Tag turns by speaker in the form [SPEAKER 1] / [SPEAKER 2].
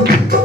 [SPEAKER 1] Okay.